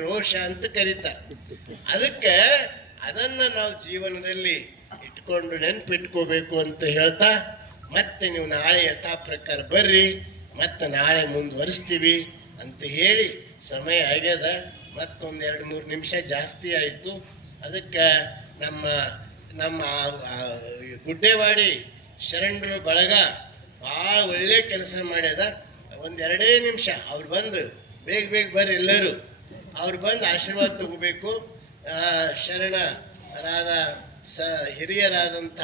ರೋಷ ಅಂತ ಕರೀತಾರೆ. ಅದಕ್ಕೆ ಅದನ್ನ ನಾವು ಜೀವನದಲ್ಲಿ ಇಟ್ಕೊಂಡು ನೆನ್ಪಿಟ್ಕೋಬೇಕು ಅಂತ ಹೇಳ್ತಾ, ಮತ್ತೆ ನೀವು ನಾಳೆ ಯಥಾ ಪ್ರಕಾರ ಬರ್ರಿ, ಮತ್ತೆ ನಾಳೆ ಮುಂದುವರಿಸ್ತೀವಿ ಅಂತ ಹೇಳಿ ಸಮಯ ಆಗ್ಯದ. ಮತ್ತೊಂದು ಎರಡು ಮೂರು ನಿಮಿಷ ಜಾಸ್ತಿ ಆಯಿತು. ಅದಕ್ಕೆ ನಮ್ಮ ನಮ್ಮ ಗುಡ್ಡೆವಾಡಿ ಶರಣರು ಬಳಗ ಭಾಳ ಒಳ್ಳೆ ಕೆಲಸ ಮಾಡ್ಯದ. ಒಂದೆರಡೇ ನಿಮಿಷ ಅವ್ರು ಬಂದು ಬೇಗ ಬೇಗ ಬರ್ರಿ ಎಲ್ಲರೂ. ಅವ್ರು ಬಂದು ಆಶೀರ್ವಾದ ತಗೋಬೇಕು. ಶರಣರಾದ ಸ ಹಿರಿಯರಾದಂಥ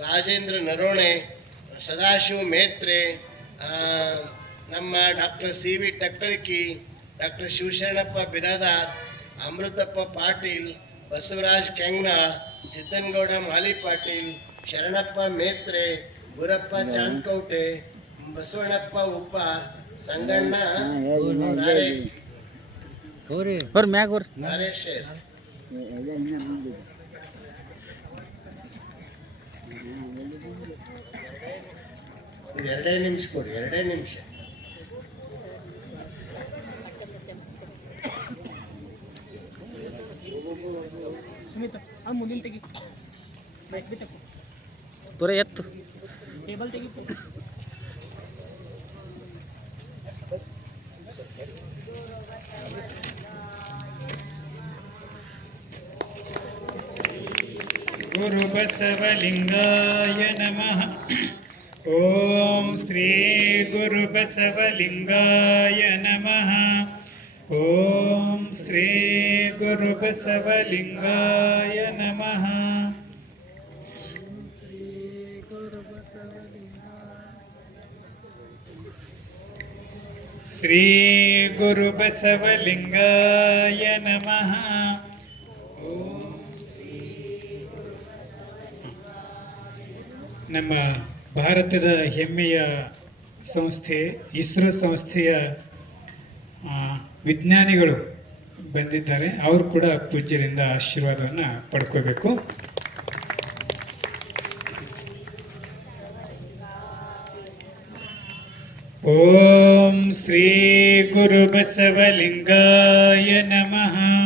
ರಾಜೇಂದ್ರ ನರೋಣೆ ಸದಾಶಿವ ಮೇತ್ರೆ ನಮ್ಮ doctor C V Takkaliki doctor Shivasharanappa Biradar Amrutappa Patil Basavaraj Kengna Siddanagouda Mali Patil Sharanappa Metre Gurappa Chandkaute Basavannappa Uppa Sanganna Barri ಮ್ಯಾಗ ಬರ್ರಿ ಎರಡೇ ನಿಮಿಷ ಕೊಡಿ ಎರಡೇ ನಿಮಿಷ. ಸುಮಿತ್ ಆ ಮುಂದಿನ ತೆಗಿ. ಬೈಕ್ ಬಿ ತಗೋ ಪೂರ ಎತ್ತು. ಟೇಬಲ್ ತೆಗಿತು गुरुबसवलिङ्गाय नमः। ॐ श्रीगुरुबसवलिङ्गाय नमः। ॐ श्रीगुरुबसवलिङ्गाय नमः। श्रीगुरुबसवलिङ्गाय नमः। ನಮ್ಮ ಭಾರತದ ಹೆಮ್ಮೆಯ ಸಂಸ್ಥೆ, ಇಸ್ರೋ ಸಂಸ್ಥೆಯ ವಿಜ್ಞಾನಿಗಳು ಬಂದಿದ್ದಾರೆ. ಅವರು ಕೂಡ ಪೂಜ್ಯರಿಂದ ಆಶೀರ್ವಾದವನ್ನು ಪಡ್ಕೋಬೇಕು. ಓಂ ಶ್ರೀ ಗುರು ಬಸವಲಿಂಗಾಯ ನಮಃ.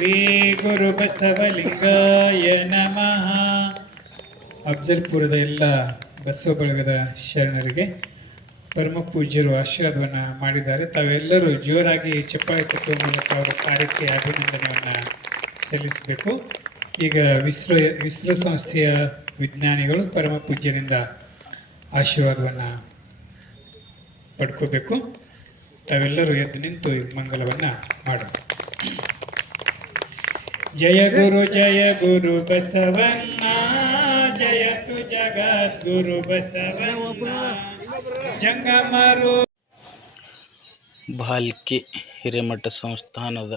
ಶ್ರೀ ಗುರು ಬಸವಲಿಂಗಾಯ ನಮಃ. ಅಫಜಲ್ಪುರದ ಎಲ್ಲ ಬಸವ ಬಳಗದ ಶರಣರಿಗೆ ಪರಮ ಪೂಜ್ಯರು ಆಶೀರ್ವಾದವನ್ನು ಮಾಡಿದ್ದಾರೆ. ತಾವೆಲ್ಲರೂ ಜೋರಾಗಿ ಚಪ್ಪಾಳೆ ತಟ್ಟುವ ಮೂಲಕ ಅವರ ಕಾರ್ಯಕ್ಕೆ ಅಭಿನಂದನೆಯನ್ನು ಸಲ್ಲಿಸಬೇಕು. ಈಗ ವಿಸ್ರೋ ವಿಸ್ರೋ ಸಂಸ್ಥೆಯ ವಿಜ್ಞಾನಿಗಳು ಪರಮ ಪೂಜ್ಯರಿಂದ ಆಶೀರ್ವಾದವನ್ನು ಪಡ್ಕೋಬೇಕು. ತಾವೆಲ್ಲರೂ ಎದ್ದು ನಿಂತು ಮಂಗಲವನ್ನು ಮಾಡೋಣ. ಜಯ ಗುರು ಜಯ ಗುರು ಬಸವಣ್ಣ ಜಯತು ಜಗದ್ಗುರು ಬಸವಣ್ಣ. ಜಂಗಮರು ಭಾಲ್ಕಿ ಹಿರೇಮಠ ಸಂಸ್ಥಾನದ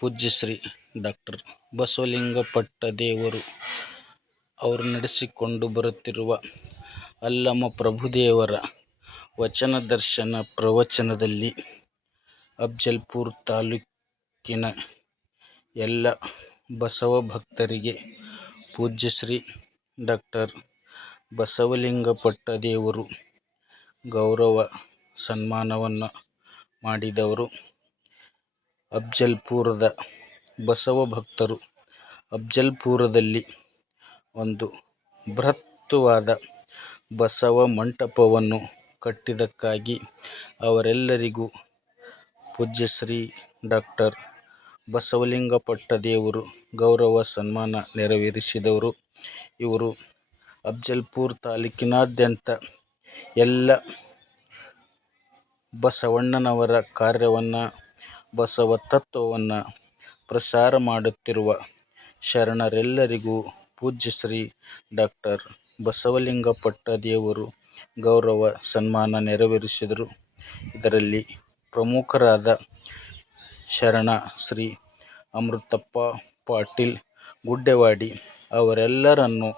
ಪೂಜ್ಯ ಶ್ರೀ ಡಾಕ್ಟರ್ ಬಸವಲಿಂಗಪಟ್ಟ ದೇವರು ಅವರು ನಡೆಸಿಕೊಂಡು ಬರುತ್ತಿರುವ ಅಲ್ಲಮ ಪ್ರಭುದೇವರ ವಚನ ದರ್ಶನ ಪ್ರವಚನದಲ್ಲಿ ಅಫ್ಜಲ್ಪುರ್ ತಾಲೂಕಿನ ಎಲ್ಲ ಬಸವ ಭಕ್ತರಿಗೆ ಪೂಜ್ಯ ಶ್ರೀ ಡಾಕ್ಟರ್ ಬಸವಲಿಂಗ ಪಟ್ಟದೇವರು ಗೌರವ ಸನ್ಮಾನವನ್ನು ಮಾಡಿದವರು. ಅಫ್ಜಲ್ಪುರದ ಬಸವ ಭಕ್ತರು ಅಫ್ಜಲ್ಪುರದಲ್ಲಿ ಒಂದು ಬೃಹತ್ವಾದ ಬಸವ ಮಂಟಪವನ್ನು ಕಟ್ಟಿದ್ದಕ್ಕಾಗಿ ಅವರೆಲ್ಲರಿಗೂ ಪೂಜ್ಯ ಶ್ರೀ ಡಾಕ್ಟರ್ ಬಸವಲಿಂಗಪಟ್ಟ ದೇವರು ಗೌರವ ಸನ್ಮಾನ ನೆರವೇರಿಸಿದವರು. ಇವರು ಅಫ್ಜಲ್ಪುರ ತಾಲೂಕಿನಾದ್ಯಂತ ಎಲ್ಲ ಬಸವಣ್ಣನವರ ಕಾರ್ಯವನ್ನು, ಬಸವ ತತ್ವವನ್ನು ಪ್ರಸಾರ ಮಾಡುತ್ತಿರುವ ಶರಣರೆಲ್ಲರಿಗೂ ಪೂಜ್ಯ ಶ್ರೀ ಡಾಕ್ಟರ್ ಬಸವಲಿಂಗಪಟ್ಟ ದೇವರು ಗೌರವ ಸನ್ಮಾನ ನೆರವೇರಿಸಿದರು. ಇದರಲ್ಲಿ ಪ್ರಮುಖರಾದ ಶರಣ, ಶ್ರೀ ಅಮೃತಪ್ಪ ಪಾಟೀಲ್ ಗುಡ್ಡೆವಾಡಿ ಅವರೆಲ್ಲರನ್ನು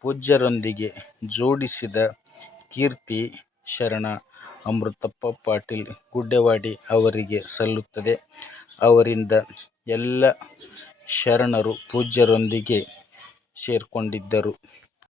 ಪೂಜ್ಯರೊಂದಿಗೆ ಜೋಡಿಸಿದ ಕೀರ್ತಿ ಶರಣ, ಅಮೃತಪ್ಪ ಪಾಟೀಲ್ ಗುಡ್ಡೆವಾಡಿ ಅವರಿಗೆ ಸಲ್ಲುತ್ತದೆ. ಅವರಿಂದ ಎಲ್ಲ ಶರಣರು ಪೂಜ್ಯರೊಂದಿಗೆ ಸೇರಿಕೊಂಡಿದ್ದರು.